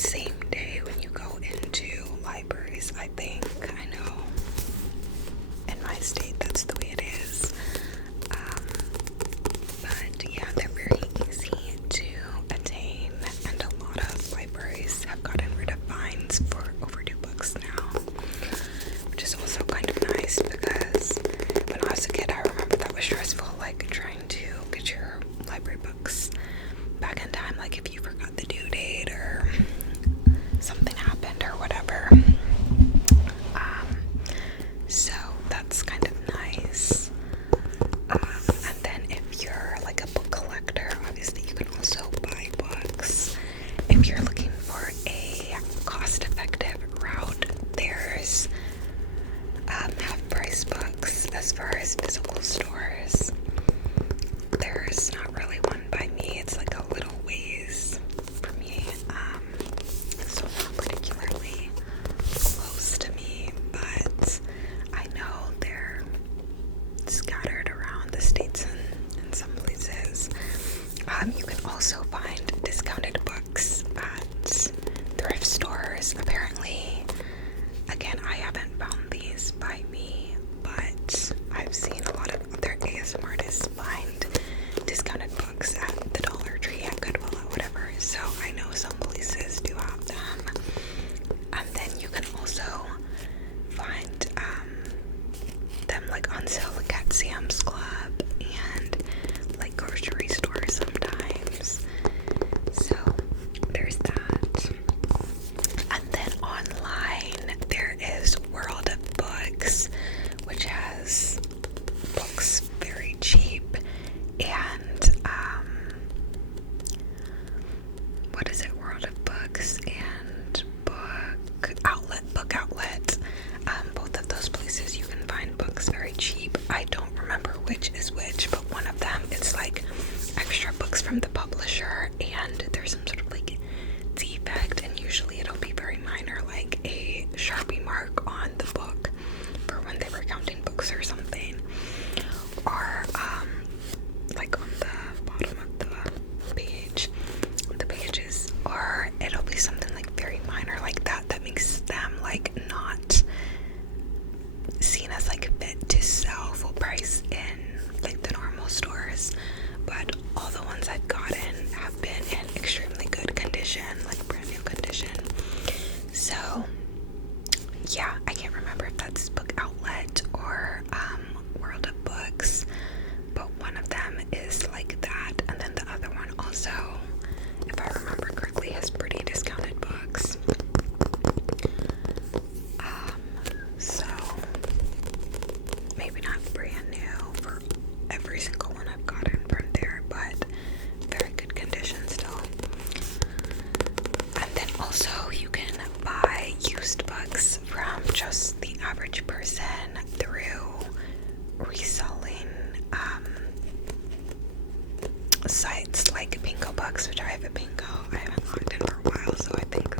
same day when you go into libraries, I think. I know in my state that's the way it is. But yeah, they're very easy to attain, and a lot of libraries have gotten rid of fines for overdue books now, which is also kind of nice because when I was a kid, I remember that was stressful, like trying to get your library books back in time, like if you forgot the due date or something happened or whatever. So that's kind of nice. And then if you're like a book collector, obviously you can also buy books. If you're looking for a cost-effective route, there's half-price books as far as physical stores. There's not really one by me. It's like a little ways for me, so not particularly close to me, but I know they're scattered around the states and some places. You can also find discounted books at thrift stores. Apparently, again, I haven't found these by me, but I've seen a lot of other ASMR artists find discounted books at the Dollar Tree, at Goodwill, or whatever. So I know some places do have them. And then you can also find them like on sale, like at Sam's Club and like grocery stores sometimes. So there's that. And then online there is World of Books, which has books very cheap, and what is it, World of Books and Book Outlet. Both of those places you can find books very cheap. I don't remember which is which, but one of them it's like extra books from the publisher, and there's some sort of like defect, and usually it'll be very minor, like a Sharpie mark on the book for when they were counting books or something, or like on the bottom of the page, the pages, or it'll be something like very minor like that that makes them like not seen as like fit to sell full price in like the normal stores. But all the ones I've gotten have been in extremely good condition, like brand new condition. So yeah, I can't remember if that's Book Outlet or World of Books, but one of them is like that, and then the other one also, if I remember correctly, has pretty discounted books. So maybe not brand new for every single one I've gotten from there, but very good condition still. And then also you can buy used books from just the average person through reselling sites like Bingo Books, which I have a Bingo. I haven't logged in for a while, so I think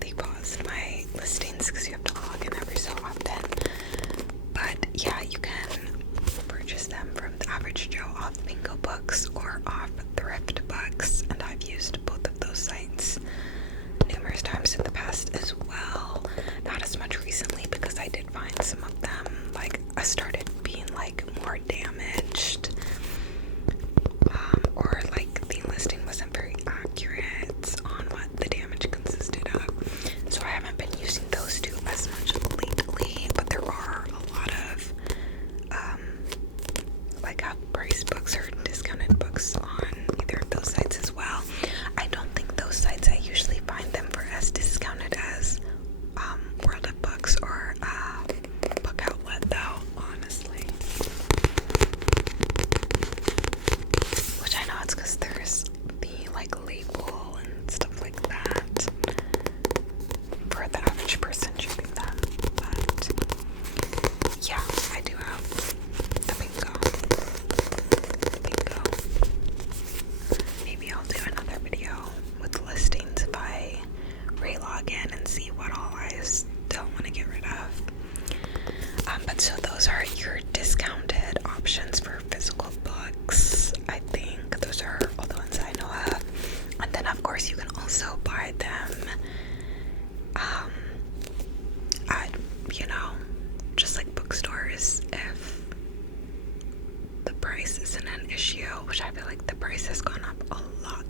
they paused my listings because you have to log in every so often. But yeah, you can purchase them from the average Joe off Bingo Books or off Thrift Books, and I've used both of those sites numerous times in the past as well. Not as much recently because I did find some of them like I started being like more damaged, or like the listing wasn't very accurate on what the damage consisted of. So I haven't been using those two as much lately, but there are a lot of like half-price books or discounted books on either of those sites as well. I don't think those sites, I usually find them for as discounted as World of Books or Book Outlet though, honestly. Which I know it's because there's the like label and stuff like that for the average person shipping them. But yeah, I do have the Bingo. Maybe I'll do another video with listings if I re-log in and see what all I still want to get rid of. But so those are your discounted options for physical books. I think those are all the ones I know of. And then course, you can also buy them at, just like bookstores if the price isn't an issue, which I feel like the price has gone up a lot.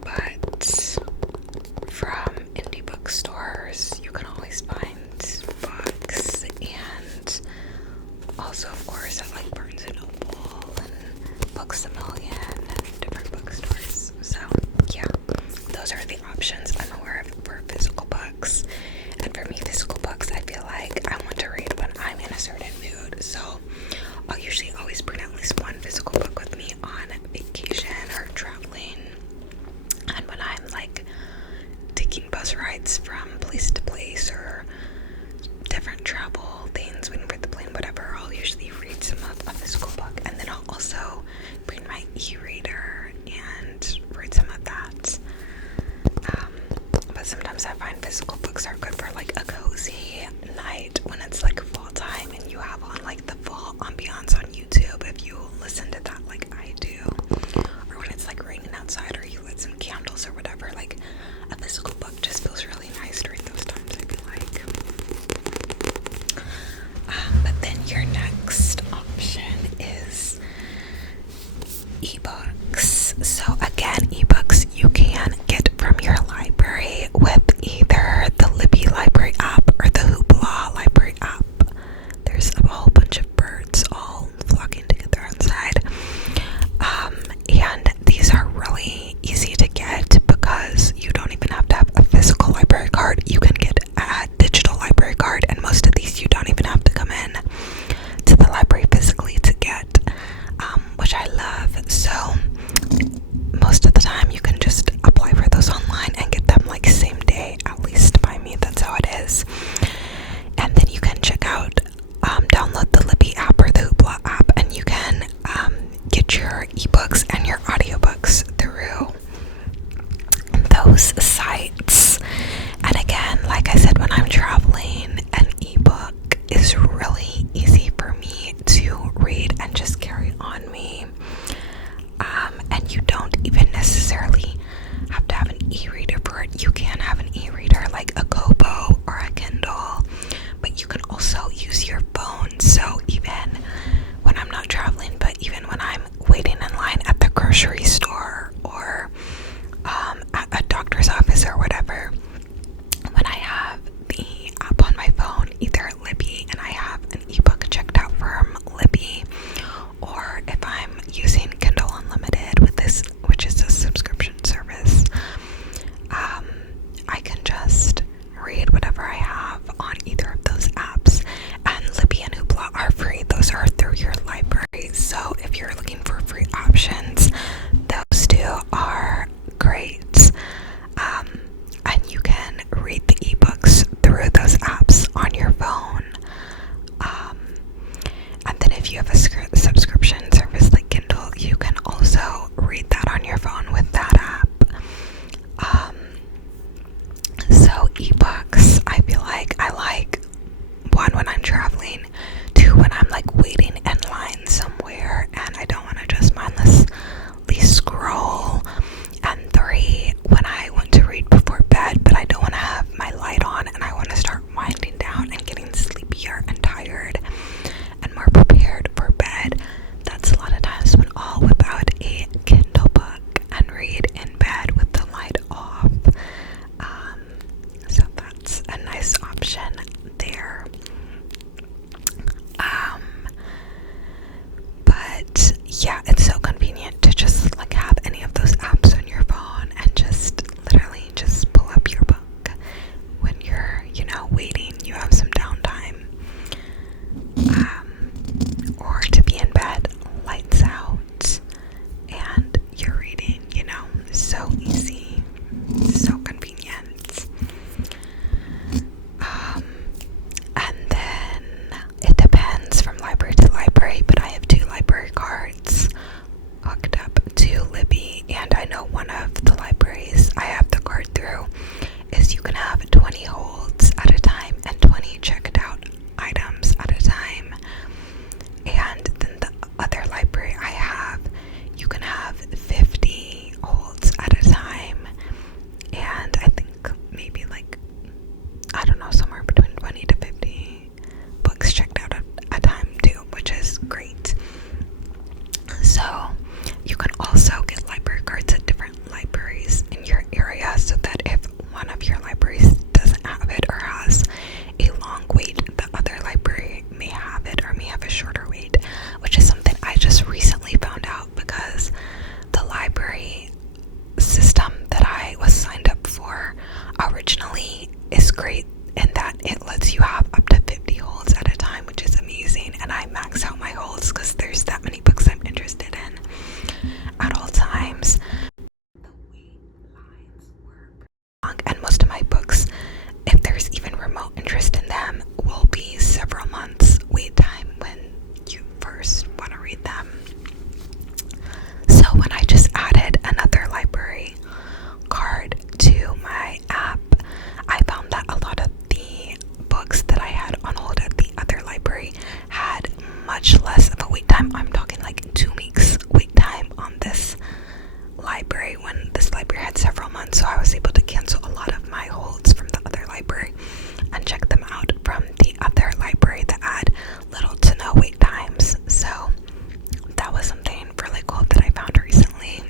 But from indie bookstores, you can always find books, and also, of course, at like Barnes and Noble and Books A Million and different bookstores. So, yeah, those are the options I'm aware of for physical books. And for me, physical books, I feel like I want to read when I'm in a certain mood. So, I'll usually always bring at least one physical book with me on vacation or traveling. And when I'm like taking bus rides from place to place or different travel things, waiting for the plane, whatever, I'll usually read some of a physical book, and then I'll also bring my e-reader and read some of that. But sometimes I find physical books are good for like a cozy night when it's like fall time and you have on like the fall ambiance on YouTube, if you listen to that like I do, or when it's like raining outside or you lit some candles or whatever. Like a physical book just feels really nice during those times, I feel like. But then your next option is ebooks. So again, ebooks you can get from your library with either the Libby library app or the Hoopla library app. There's a whole bunch of birds all flocking together outside. And these are really easy to get because you don't even have to have a physical library card. You can get a digital library card, and most of these you don't even have to come in to the library physically to get, which I love. So most of the time you can just apply for those online and get them like same day, at least by me, that's how it is. And then you can check out, download the Libby app or the Hoopla app, and you can get your ebooks and your audiobooks through those sites. And again, like I said, when I'm traveling, an ebook is really easy for me to read and just carry on me. And you don't even necessarily have to have an e-reader for it. You can have an e-reader like a Kobo or a Kindle, but you can also use your phone. So even when I'm not traveling, but even when I'm waiting in line at the grocery store or at a doctor's office or whatever, when I have the app on my phone, either Libby, and I have an ebook checked out from Libby, or if I'm using Kindle Unlimited with this, which is a subscription service, I can just read whatever I have on either of those apps. And Libby and Hoopla are free. Those are through your library. So if you're looking for free options, those two are great. And you can read the ebooks through those apps on your phone. And then if you have a subscription service like Kindle, you can also read that on your phone with that app. So ebooks, I feel like I like, one, when I'm traveling, two, when I'm like waiting in line somewhere and I don't want to just mindlessly scroll, and three, when I want to read before bed but I don't want to have my light on and I want to start winding down and getting sleepier and tired and more prepared for bed. That's a lot of times when I'll whip out a Kindle book and read in bed with the light off. So that's a nice option there. But yeah, it's so convenient to just like have any of those apps on your phone and just literally just pull up your book when you're, waiting, you have some downtime. Or to be in bed, lights out, and you're reading, so easy, so convenient. And then it depends from library to library, but I have 2 library cards you can also get library cards at different libraries in your area, so that if one of your libraries doesn't have it or has a long wait, the other library may have it or may have a shorter wait, which is something I just recently found out, because the library system that I was signed up for originally is great in that it lets you have up to 50 holds at a time, which is amazing, and I max out my holds because there's that many books I'm interested in at all times. The wait lines were long, and most of my books, if there's even remote interest in them, will be several months wait time when you first want to read them. So when I just added another library card to my app, I found that a lot of the books that I had on hold at the other library had much less of a wait time. I'm talking like 2 weeks wait time on this library, when this library had several months. So I was able to cancel a lot of my holds from the other library and check them out from the other library that had little to no wait times. So that was something really cool that I found recently.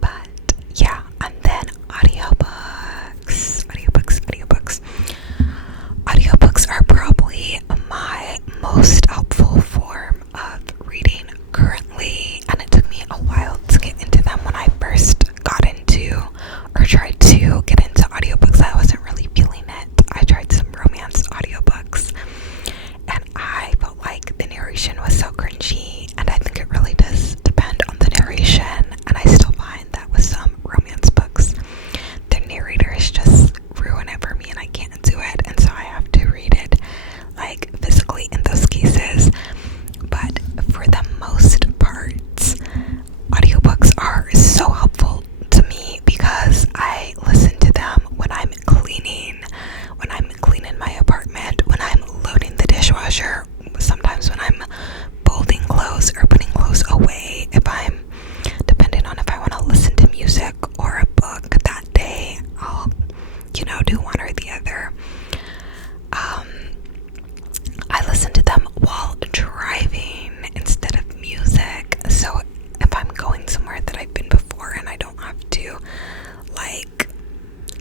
But yeah, and then audiobooks. Audiobooks are probably my most helpful form of reading currently, and it took me a while to get into them. When I first got into or tried to get into audiobooks, I wasn't really feeling it. I tried some romance audiobooks, and I felt like the narration was so cringy, and I think it really does depend on the narration, and I still find that with some romance books, the narrators just ruin it for me, and I can't do it, and so I have to read it like physically in those cases. But for the most part, audiobooks are so helpful to me because I listen to them when I'm cleaning my apartment, when I'm loading the dishwasher, sometimes when I'm folding clothes or putting clothes away, depending on if I want to listen to music or a book that day, I'll, do one or the other. I listen to them while driving instead of music. So if I'm going somewhere that I've been before and I don't have to,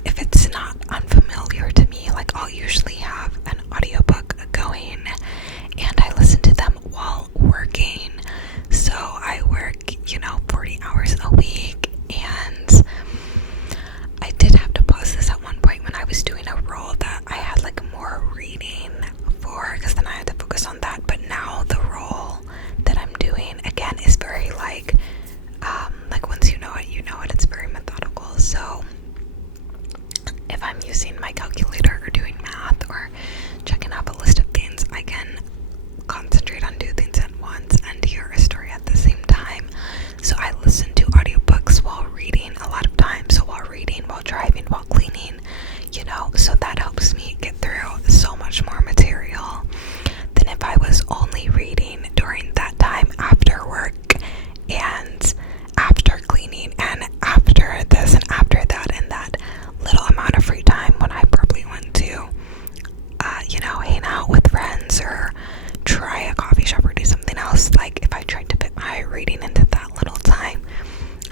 if it's not unfamiliar to me, I'll usually have an audiobook going, and I listen to them while working. So I work, 40 hours a week, and I did have to pause this at one point when I was doing a role that I had more reading for, because then I had to focus on that. But now the role that I'm doing again is very once you know it, it's very methodical. So if I'm using my calculator or doing math or checking off a list of things, I can concentrate on 2 things at once and hear a story at the same time. So I listen to audiobooks while reading a lot of times. So while reading, while driving, while cleaning, so that helps me get through so much more material than if I was only reading during that time after work and after cleaning and after this and after that, and that little amount of free time when I probably went to hang out with friends or try a coffee shop or do something else. If I tried to fit my reading into that little time,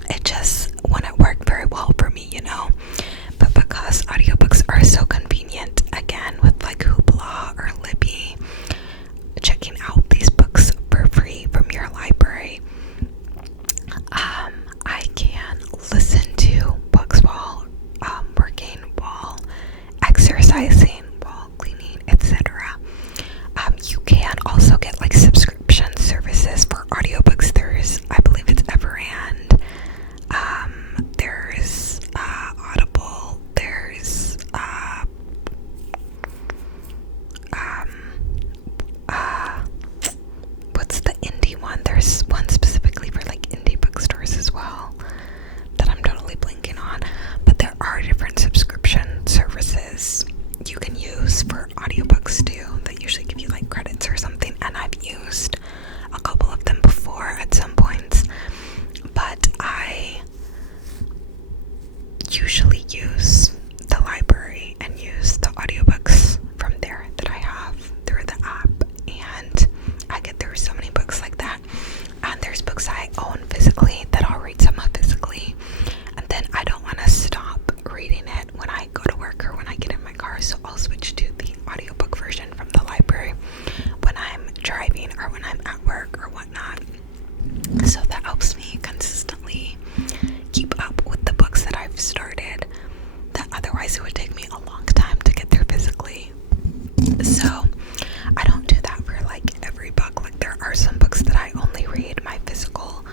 it just wouldn't work very well for me, But because audiobooks are so convenient, again, with Hoopla or Libby, checking out these books for free from your library, I can listen to books while working, while exercising, while cleaning, etc. You can also get subscription services for audiobooks. There's, I believe it's Everand. There's Audible. There's what's the indie one? There's one specifically for indie bookstores as well that I'm totally blanking on. But there are different subscription services you can use for audiobooks too that usually give you credits or something, and I've used a couple of them before at some points, but I usually use the library and use the audiobooks from there that I have through So I don't do that for like every book. Like there are some books that I only read my physical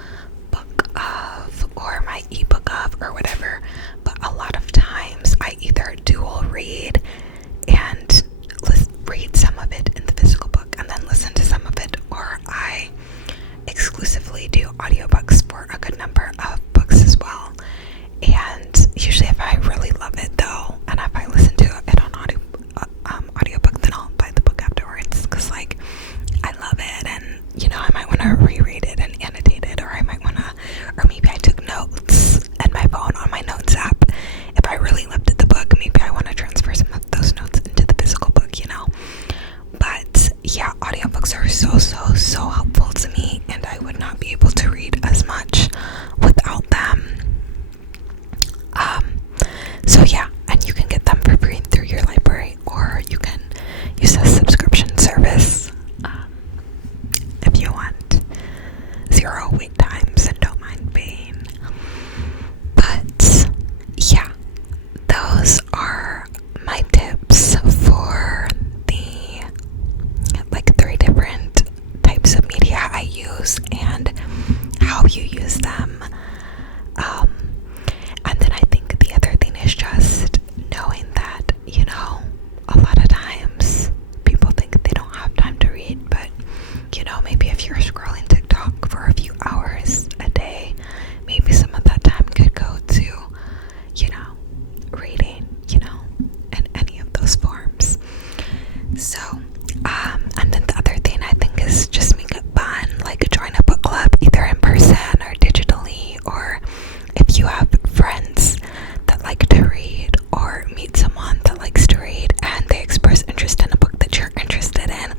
book of or my ebook of or whatever, but a lot of times I either dual read and read some of it in the physical book and then listen to some of it, or I exclusively do audiobooks for a good number of books as well. And usually if I really love it though, and if I listen to it on audiobook, then I'll buy the book afterwards, because like I love it, and you know, I might want to reread it and annotate it, or I might want to, or maybe I took notes in my phone on my notes app. If I really loved the book, maybe I want to transfer some of those notes into the physical book, you know. But yeah, audiobooks are so helpful to me, and I would not be able to read as much without them. So yeah, and you can get them for free through your library, or you can use a subscription service if you want. 0 wait times and don't mind paying. But yeah, those are my tips for the like 3 different types of media I use and how you use them. And then I think the other thing is just knowing that, you know, a lot of times people think they don't have time to read, but you know, maybe if you're scrolling TikTok for a few hours a day, maybe some of that time could go to, you know, reading, you know, in any of those forms. So, and then the other thing I think is just make it fun, like join a book club either in person or digitally, or if you have friends that like to read, or meet someone that likes to read and they express interest in a book that you're interested in,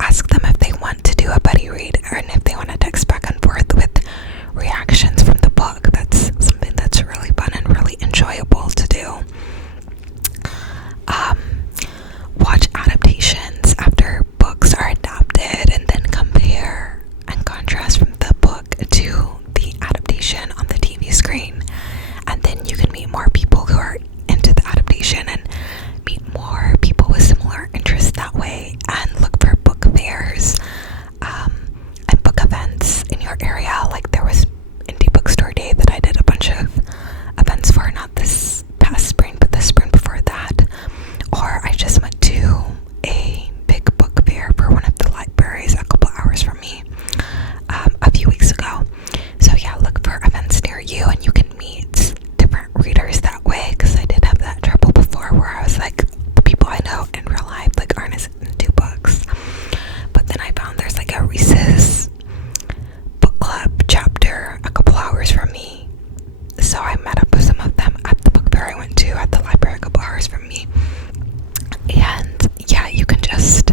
ask them if they want to do a buddy read, or if they want to text back and forth with reactions from the book. That's something that's really fun and really enjoyable to do. Watch adaptations after books are adapted, and then compare and contrast from the book to the adaptation on the TV screen. And then you can meet more people who are into the adaptation and meet more people with similar interests that way, and look for book fairs and book events in your area. Like there was Indie Bookstore Day that I did a bunch of events for, not this past spring, but the spring before that. Or I just went to a big book fair for one of the libraries a couple hours from me a few weeks ago. So yeah, look for events near you, and you can meet different readers that way, because I did have that trouble before where I was like, the people I know in real life like aren't as into books. But then I found there's like a Reese's book club chapter a couple hours from me, so I met up with some of them at the book fair I went to at the library a couple hours from me. And yeah, you can just